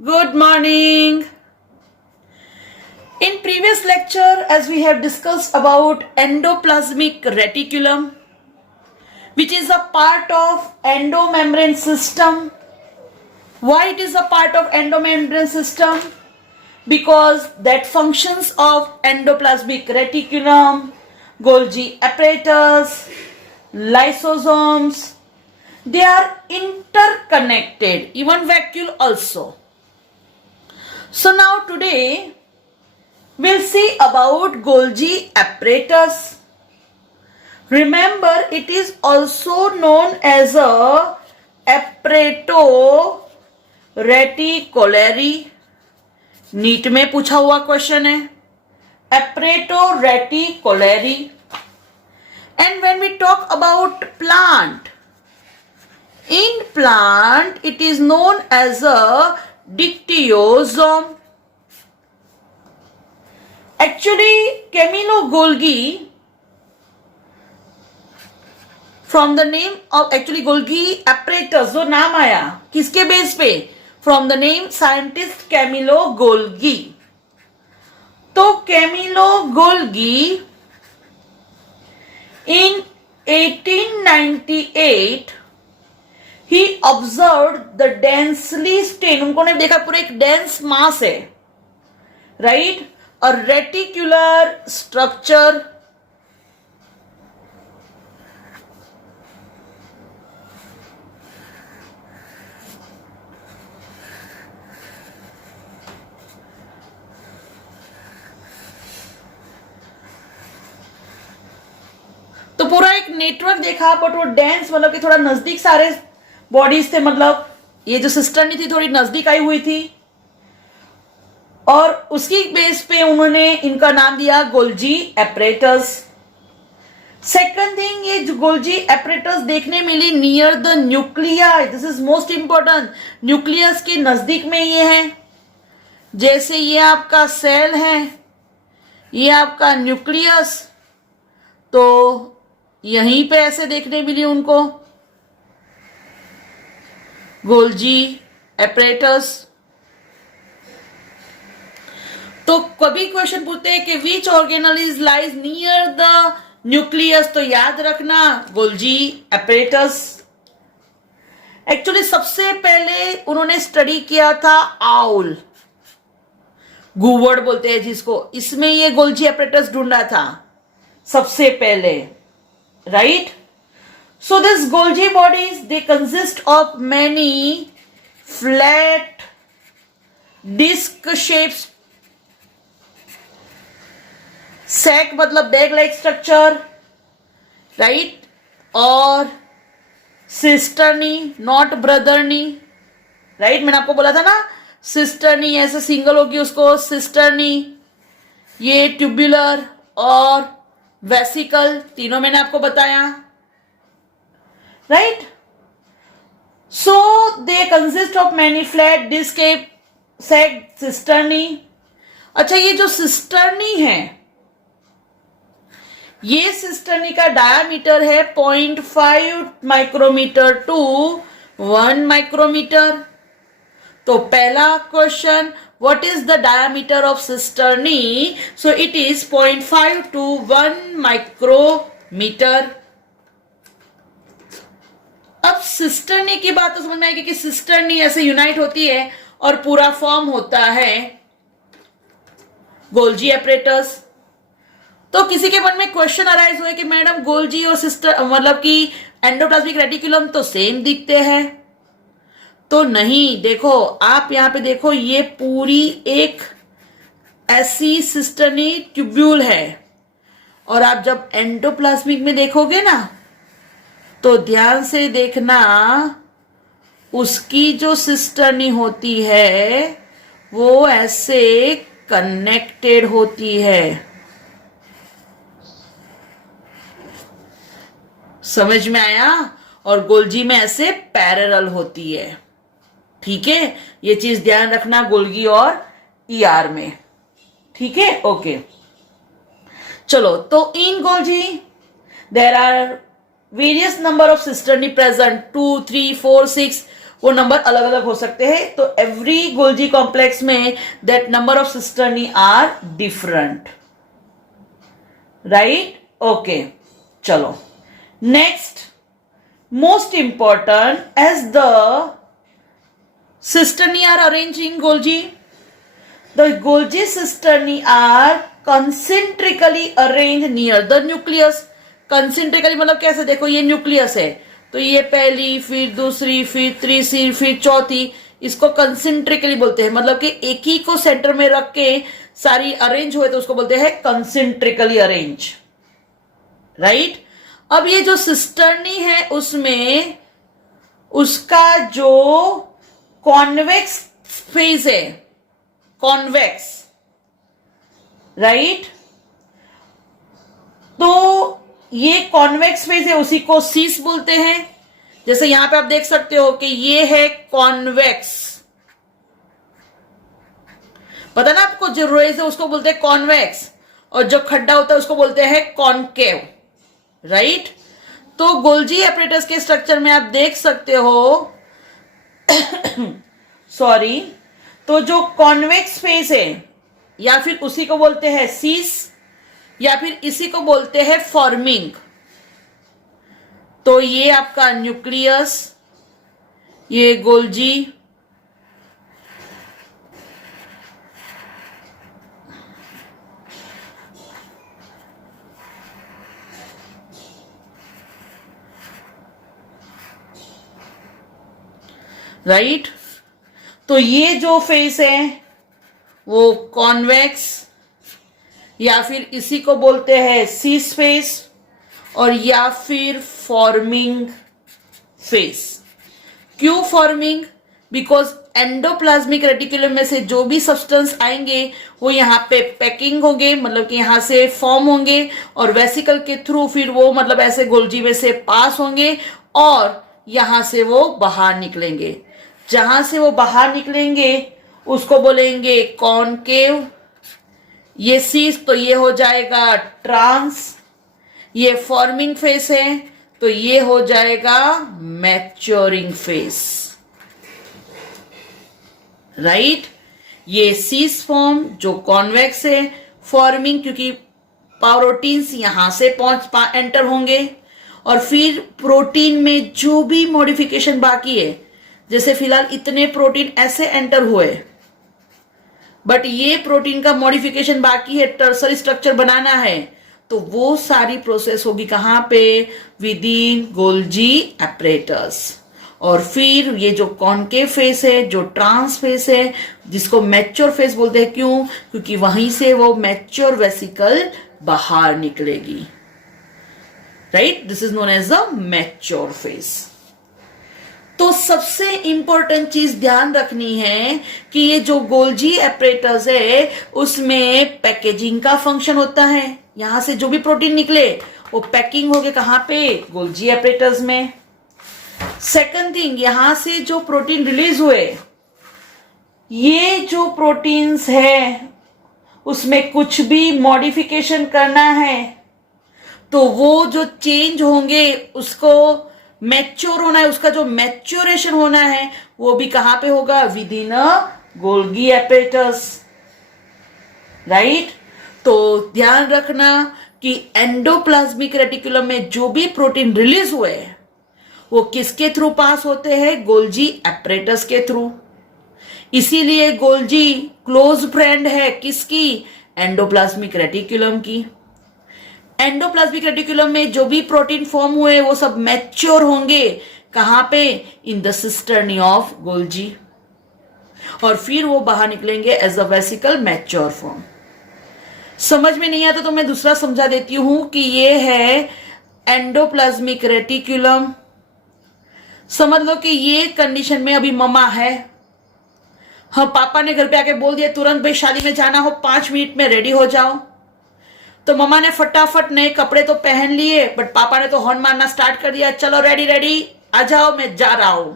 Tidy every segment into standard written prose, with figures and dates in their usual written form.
Good morning. In previous lecture, as we have discussed about endoplasmic reticulum, which is a part of endomembrane system. Why it is a part of endomembrane system? Because that functions of endoplasmic reticulum, Golgi apparatus, lysosomes, they are interconnected, even vacuole also. So now today we'll see about Golgi apparatus. Remember, it is also known as a apparato reticulari. NEET में पूछा हुआ question है apparato reticulari. And when we talk about plant, in plant it is known as a dictyosome. Actually, Camillo Golgi, from the name of Golgi apparatus, जो नाम आया किसके base पे? From the name scientist Camillo Golgi. तो Camillo Golgi in 1898 he observed the densely stained, उनको ने देखा पूरा एक dense mass है, right? A reticular structure तो पूरा एक नेटवर्क देखा, बट वो डेंस मतलब कि थोड़ा नजदीक सारे बॉडीज थे, मतलब ये जो सिस्टर नहीं थी थोड़ी नजदीक आई हुई थी, और उसकी बेस पे उन्होंने इनका नाम दिया गोल्जी एपरेटस. सेकंड थिंग, ये गोल्जी एपरेटस देखने मिली near the nuclei. This is most important. Nucleus के नजदीक में ये है. जैसे ये आपका सेल है, ये आपका न्यूक्लियस, तो यहीं पे ऐसे देखने मिली उनको गोल्जी एपरेटस. तो कभी क्वेश्चन पूछते हैं कि विच organelle is lies near the nucleus, तो याद रखना गोल्जी एपरेटस. एक्चुअली सबसे पहले उन्होंने स्टडी किया था आउल, गूवर्ड बोलते हैं जिसको, इसमें ये गोल्जी एपरेटस ढूंढा था सबसे पहले, right? So these Golgi bodies, they consist of many flat disc shaped sac मतलब बैग लाइक स्ट्रक्चर, राइट? और सिस्टरनी, नॉट ब्रदरनी, राइट? मैंने आपको बोला था ना सिस्टरनी ऐसे सिंगल होगी उसको सिस्टरनी. ये ट्यूबुलर और वेसिकल तीनों मैंने आपको बताया, right? So they consist of many flat disc sac cisterni. अच्छा, ये जो सिस्टर्नी है, ये सिस्टर्नी का डायामीटर है 0.5 माइक्रोमीटर टू 1 माइक्रोमीटर. तो पहला question, what is the diameter of cisterni? So it is 0.5 to 1 micrometer. अब सिस्टर्नी की बात तो समझ में आएगी कि सिस्टर्नी ऐसे यूनाइट होती है और पूरा फॉर्म होता है गोल्जी एपरेटस. तो किसी के मन में क्वेश्चन अराइज हुए कि मैडम गोल्जी और सिस्टर मतलब कि एंडोप्लाज्मिक रेटिकुलम तो सेम दिखते हैं. तो नहीं, देखो आप यहां पे देखो, ये पूरी एक ऐसी सिस्टर्नी ट्यूब्यूल है, और आप जब एंडोप्लाज्मिक में देखोगे ना तो ध्यान से देखना, उसकी जो सिस्टर्नी होती है वो ऐसे कनेक्टेड होती है. समझ में आया? और गोल्जी में ऐसे पैरेलल होती है. ठीक है, ये चीज ध्यान रखना गोल्गी और ईआर में. ठीक है, ओके. चलो, तो in Golgi there are various number of cisternae present, 2, 3, 4, 6. वो नंबर अलग अलग हो सकते हैं. तो एवरी गोल्जी कॉम्प्लेक्स में that number of cisternae are different. Right? Okay, चलो next. Most important, as the cisternae are arranged in Golgi, the Golgi cisternae are concentrically arranged near the nucleus. concentrically मतलब कैसे? देखो ये nucleus है, तो ये पहली, फिर दूसरी, फिर तीसरी, फिर चौथी, इसको कंसेंट्रिकली बोलते हैं. मतलब कि एक ही को सेंटर में रख के सारी अरेंज हुए तो उसको बोलते हैं कंसेंट्रिकली अरेंज. राइट? अब ये जो सिस्टर्नी है उसमें उसका जो कॉन्वेक्स फेज है, कॉन्वेक्स, राइट? तो ये कॉन्वेक्स फेज है, उसी को सीस बोलते हैं. जैसे यहां पे आप देख सकते हो कि ये है कॉन्वेक्स. पता ना आपको, जो रेज है उसको बोलते हैं कॉन्वेक्स, और जो खड्डा होता है उसको बोलते हैं कॉनकेव. राइट? तो गोल्जी एपरेटस के स्ट्रक्चर में आप देख सकते हो सॉरी, तो जो कॉन्वेक्स फेस है या फिर उसी को बोलते हैं सीस, या फिर इसी को बोलते हैं फॉर्मिंग. तो ये आपका न्यूक्लियस, ये गोल्जी, राइट? तो ये जो फेस है वो कॉन्वेक्स, या फिर इसी को बोलते हैं सीस फेस, और या फिर फॉर्मिंग फेस. क्यों फॉर्मिंग? बिकॉज एंडोप्लाज्मिक रेटिकुलम में से जो भी सब्सटेंस आएंगे वो यहाँ पे पैकिंग होंगे, मतलब कि यहां से फॉर्म होंगे, और वेसिकल के थ्रू फिर वो मतलब ऐसे गोल्जी में से पास होंगे, और यहां से वो बाहर निकलेंगे. जहां से वो बाहर निकलेंगे उसको बोलेंगे कॉनकेव. ये सीस, तो ये हो जाएगा ट्रांस. ये फॉर्मिंग फेस है, तो ये हो जाएगा मैच्योरिंग फेस. राइट? ये सीस फॉर्म जो कॉन्वेक्स है, फॉर्मिंग क्योंकि प्रोटीन्स यहां से एंटर होंगे, और फिर प्रोटीन में जो भी मॉडिफिकेशन बाकी है, जैसे फिलहाल इतने प्रोटीन ऐसे एंटर हुए, बट ये प्रोटीन का मॉडिफिकेशन बाकी है, टर्सरी स्ट्रक्चर बनाना है, तो वो सारी प्रोसेस होगी कहां पे? With in Golgi apparatus. और फिर ये जो कॉनकेव फेस है, जो ट्रांस फेस है, जिसको मैच्योर फेस बोलते हैं. क्यों? क्योंकि वहीं से वो मैच्योर वेसिकल बाहर निकलेगी. Right? This is known as the mature face. तो सबसे इंपॉर्टेंट चीज ध्यान रखनी है कि ये जो गोल्जी एपरेटस है उसमें पैकेजिंग का फंक्शन होता है. यहां से जो भी प्रोटीन निकले वो पैकिंग हो गए कहां पे? गोल्जी एपरेटस में. सेकंड थिंग, यहां से जो प्रोटीन रिलीज हुए, ये जो प्रोटीन्स है उसमें कुछ भी मॉडिफिकेशन करना है तो वो जो चेंज होंगे उसको मैच्योर होना है, उसका जो मैच्योरेशन होना है वो भी कहां पे होगा? With in a Golgi apparatus. Right? तो ध्यान रखना कि एंडोप्लाज्मिक रेटिकुलम में जो भी प्रोटीन रिलीज हुए वो किसके थ्रू पास होते हैं? गोल्जी एपरेटस के थ्रू. इसीलिए गोल्जी क्लोज फ्रेंड है किसकी? एंडोप्लाज्मिक रेटिकुलम की. एंडोप्लाज्मिक रेटिकुलम में जो भी प्रोटीन फॉर्म हुए वो सब मैच्योर होंगे कहां पे? In the cisternae of Golgi, और फिर वो बाहर निकलेंगे as a vesicle mature form. समझ में नहीं आता तो मैं दूसरा समझा देती हूं कि ये है एंडोप्लाज्मिक रेटिकुलम. समझ लो कि ये कंडीशन में अभी ममा है. हाँ, पापा ने घर पे आके बोल दिया तुरंत भाई शादी में जाना हो, 5 मिनट में रेडी हो जाओ. तो मम्मा ने फटाफट नए कपड़े तो पहन लिए, बट पापा ने तो हॉर्न मारना स्टार्ट कर दिया, चलो रेडी रेडी आ जाओ मैं जा रहा हूं.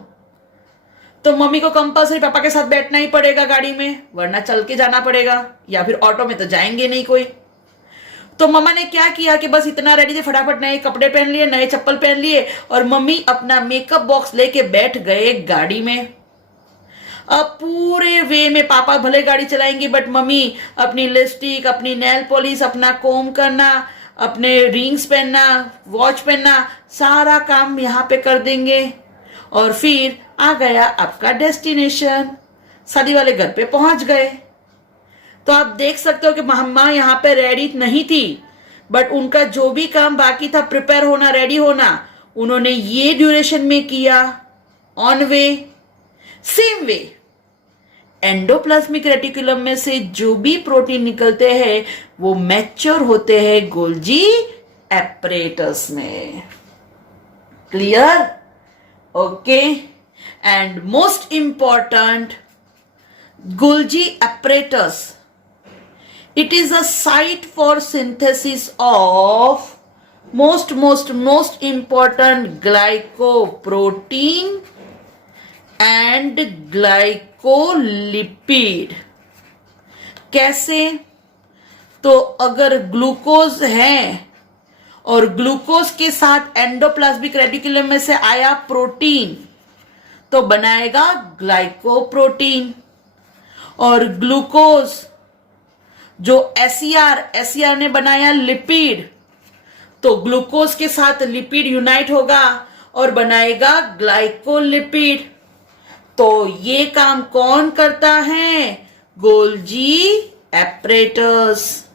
तो मम्मी को कंपल्सरी पापा के साथ बैठना ही पड़ेगा गाड़ी में, वरना चल के जाना पड़ेगा, या फिर ऑटो में तो जाएंगे नहीं कोई. तो मम्मा ने क्या किया कि बस इतना रेडी थे, फटाफट नए कपड़े पहन लिए, नए चप्पल पहन लिए और मम्मी अपना मेकअप बॉक्स लेके बैठ गए गाड़ी में। अब पूरे वे में पापा भले गाड़ी चलाएंगे बट मम्मी अपनी लिपस्टिक, अपनी नेल पॉलिश, अपना कोम करना, अपने रिंग्स पहनना, वॉच पहनना, सारा काम यहाँ पे कर देंगे और फिर आ गया आपका डेस्टिनेशन, शादी वाले घर पे पहुंच गए। तो आप देख सकते हो कि मम्मा यहाँ पे रेडी नहीं थी बट उनका जो भी काम बाकी था, प्रिपेयर होना, रेडी होना, उन्होंने ये ड्यूरेशन में किया। On way, same way endoplasmic reticulum में से जो भी प्रोटीन निकलते हैं वो मैच्योर होते हैं गोल्जी एपरेटस में। Clear? Okay. And most important, Golgi apparatus, it is a site for synthesis of most important glycoprotein and glycolipid। कैसे? तो अगर ग्लूकोज है और ग्लूकोज के साथ एंडोप्लाज्मिक रेटिकुलम में से आया प्रोटीन तो बनाएगा ग्लाइकोप्रोटीन, और ग्लूकोज जो एसईआर ने बनाया लिपिड, तो ग्लूकोज के साथ लिपिड यूनाइट होगा और बनाएगा ग्लाइकोलिपिड। तो ये काम कौन करता है? Golgi apparatus.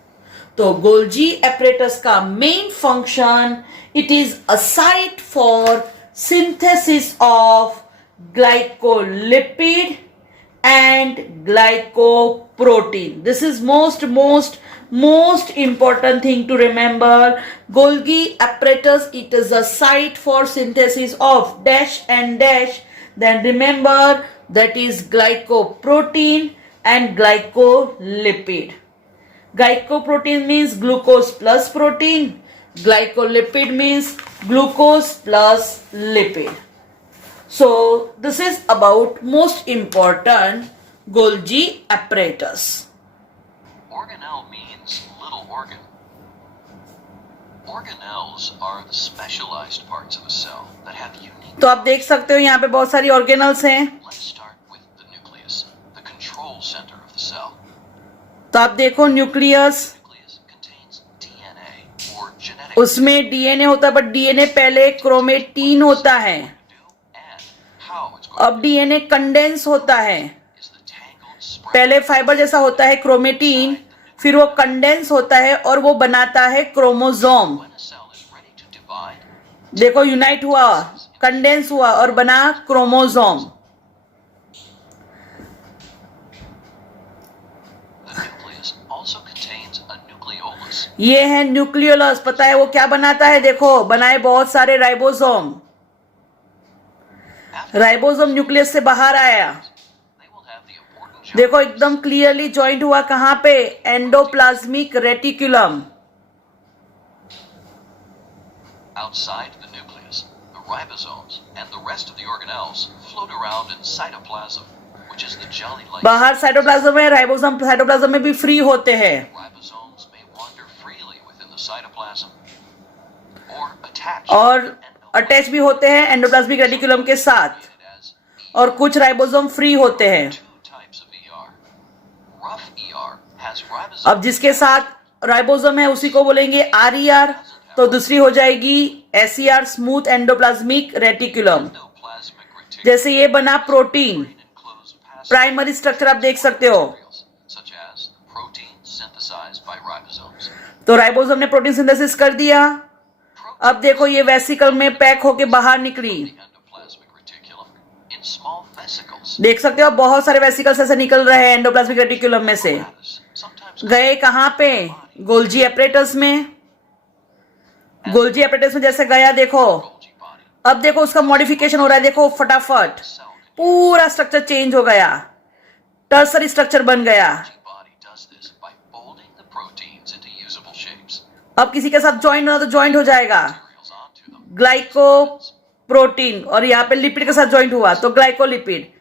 तो गोल्जी एपरेटस का main function, it is a site for synthesis of glycolipid and glycoprotein. This is most important thing to remember. Golgi apparatus, it is a site for synthesis of dash and dash. Then remember that is glycoprotein and glycolipid. Glycoprotein means glucose plus protein. Glycolipid means glucose plus lipid. So this is about most important Golgi apparatus. Organelle means little organ. Organelles are the specialized parts of a cell that have unique. तो आप देख सकते हो यहाँ पे बहुत सारी organelles हैं। Let's start with the nucleus, the control center of the cell. तो आप देखो nucleus, Nucleus contains DNA or genetic उसमें डीएनए होता है बट डीएनए पहले क्रोमेटीन होता है। अब डीएनए कंडेंस होता है, पहले फाइबर जैसा होता है क्रोमेटीन, फिर वो कंडेंस होता है और वो बनाता है क्रोमोसोम। देखो यूनाइट हुआ, कंडेंस हुआ और बना क्रोमोसोम। ये है न्यूक्लियोलस। पता है वो क्या बनाता है? देखो बनाए बहुत सारे राइबोसोम। राइबोसोम न्यूक्लियस से बाहर आया, देखो एकदम क्लियरली ज्वाइंट हुआ। कहां पे? Endoplasmic reticulum. Outside the nucleus, the ribosomes and the rest of the organelles float around in cytoplasm, which is the jelly like. बाहर साइटोप्लाज्म में, राइबोसोम साइटोप्लाज्म में भी फ्री होते हैं। Ribosomes may wander freely within the cytoplasm or attach. और attach भी होते हैं एंडोप्लाज्मिक रेटिकुलम के साथ, और कुछ राइबोसोम फ्री होते हैं। अब जिसके साथ राइबोसोम है उसी को बोलेंगे आरईआर, तो दूसरी हो जाएगी एसईआर, स्मूथ एंडोप्लाज्मिक रेटिकुलम। जैसे ये बना प्रोटीन, प्राइमरी स्ट्रक्चर आप देख सकते हो। तो राइबोसोम ने प्रोटीन सिंथेसिस कर दिया। अब देखो ये वेसिकल में पैक होके बाहर निकली, देख सकते हो बहुत सारे वेसिकल्स ऐसे निकल रहे हैं एंडोप्लाज्मिक रेटिकुलम में से। गए कहां पे? गोल्जी एपरेटस में। गोल्जी एपरेटस में जैसे गया, देखो अब देखो उसका मॉडिफिकेशन हो रहा है। देखो फटाफट पूरा स्ट्रक्चर चेंज हो गया, टर्सरी स्ट्रक्चर बन गया। अब किसी के साथ ज्वाइंट होना तो ज्वाइंट हो जाएगा, ग्लाइकोप्रोटीन, और यहाँ पे लिपिड के साथ ज्वाइंट हुआ तो ग्लाइकोलिपिड।